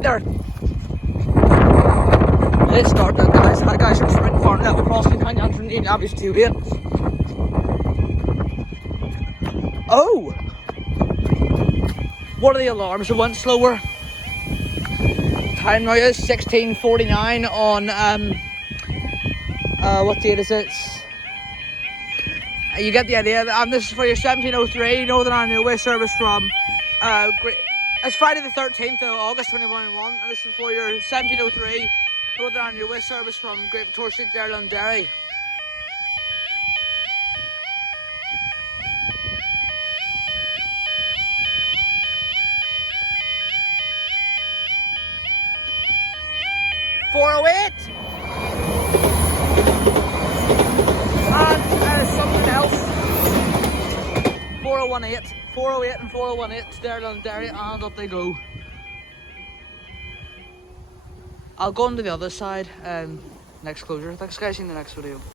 There. Let's start now, guys. Hi guys, from Springfarm now across the county Antrim, the obvious 2-8. Oh! What are the alarms that went slower? Time now is 16:49 on what date is it? You get the idea. This is for your 1703 Northern Ireland Railway service from it's Friday the 13th of August 2021, and this is for your 1703 Northern Ireland Railway service from Great Victoria Street to Derry. .408 and something else. 408 and 4018 to Derry, and up they go. I'll go on to the other side next closure. Thanks guys, see you in the next video.